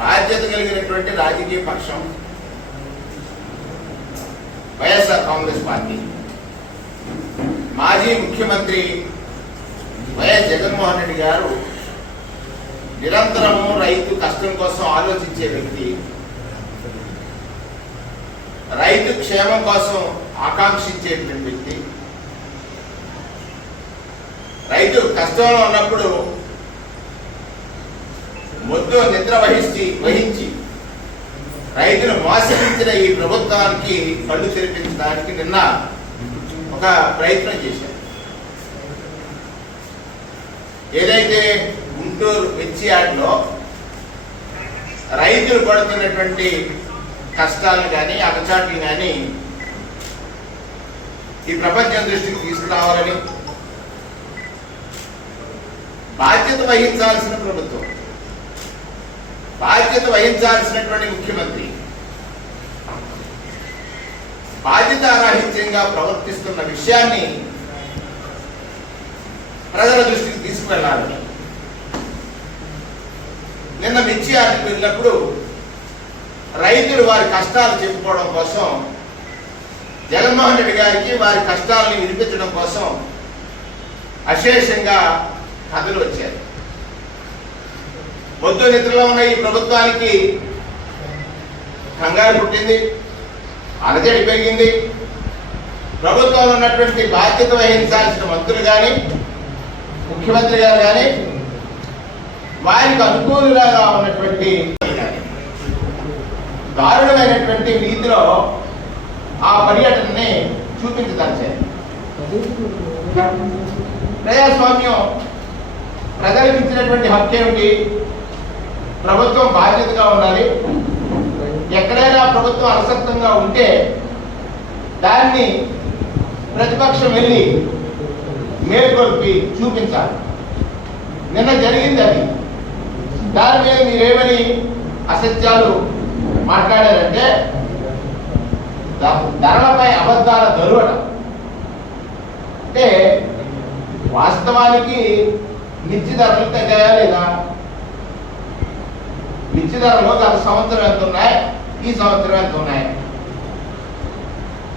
బాధ్యత కలిగినటువంటి రాజకీయ పక్షం వైఎస్ఆర్ కాంగ్రెస్ పార్టీ. మాజీ ముఖ్యమంత్రి వైఎస్ జగన్మోహన్ రెడ్డి గారు నిరంతరము రైతు కష్టం కోసం ఆలోచించే వ్యక్తి. రైతు క్షేమం కోసం ఆకాంక్షించేటువంటి వ్యక్తి. రైతు కష్టంలో ఉన్నప్పుడు మొద్దు నిద్ర వహించి వహించి. రైతును మోసగించిన ఈ ప్రభుత్వానికి కళ్ళు తెరిపించడానికి నిన్న ఒక ప్రయత్నం చేశారు. ఏదైతే గుంటూరు మిర్చి యాడ్లో రైతులు పడుతున్నటువంటి కష్టాలను కానీ అలచాట్లు కానీ ఈ ప్రపంచం దృష్టికి తీసుకురావాలని బాధ్యత వహించాల్సిన ప్రభుత్వం. బాధ్యత వహించాల్సినటువంటి ముఖ్యమంత్రి. బాధ్యతారాహిత్యంగా ప్రవర్తిస్తున్న విషయాన్ని ప్రజల దృష్టికి తీసుకువెళ్ళాలని నిన్న మిర్చి ఆటకు వెళ్ళినప్పుడు రైతులు వారి కష్టాలు చెప్పుకోవడం కోసం జగన్మోహన్ రెడ్డి గారికి వారి కష్టాలను వినిపించడం కోసం అశేషంగా కథలు వచ్చాయి. మొద్దు నిద్రలో ఉన్న ఈ ప్రభుత్వానికి కంగారు పుట్టింది అలజడి పెరిగింది. ప్రభుత్వంలో ఉన్నటువంటి బాధ్యత వహించాల్సిన మంత్రులు కానీ ముఖ్యమంత్రి గారు కానీ వారికి అనుకూలుగా ఉన్నటువంటి దారుణమైనటువంటి రీతిలో ఆ పర్యటనని చూపించదలిచారు ప్రజాస్వామ్యం ప్రజలకు ఇచ్చినటువంటి హక్కు ఏమిటి? ప్రభుత్వం బాధ్యతగా ఉండాలి. ఎక్కడైనా ప్రభుత్వం అలసత్వంగా ఉంటే దాన్ని ప్రతిపక్షం వెళ్ళి మేల్కొల్పి చూపించాలి. నిన్న జరిగింది అది. దాని మీద మీరేమని అసత్యాలు మాట్లాడారంటే ధరలపై అబద్ధాల దరువట అంటే వాస్తవానికి నిత్య ధరలు తగ్గాయా లేదా? మిర్చి ధరలు గత సంవత్సరం ఎంత ఉన్నాయి? ఈ సంవత్సరం ఎంత ఉన్నాయి?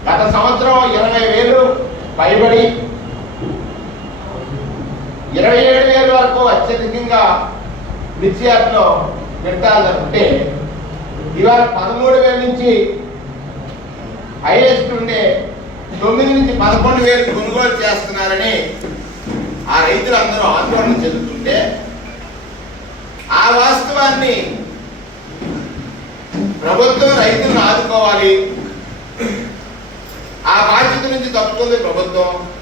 గత సంవత్సరం ఇరవై వేలు పైబడి ఇరవై ఏడు వేల వరకు అత్యధికంగా మిర్చి యాప్లో పెట్టాలంటే ఇవాళ పదమూడు వేల నుంచి హైయెస్ట్ ఉండే తొమ్మిది నుంచి పదకొండు వేలు కొనుగోలు చేస్తున్నారని ఆ రైతులందరూ ఆందోళన చెందుతుంటే ఆ వాస్తవాన్ని ప్రభుత్వం రైతులను ఆదుకోవాలి. ఆ బాధ్యత నుంచి తప్పుకుంది ప్రభుత్వం.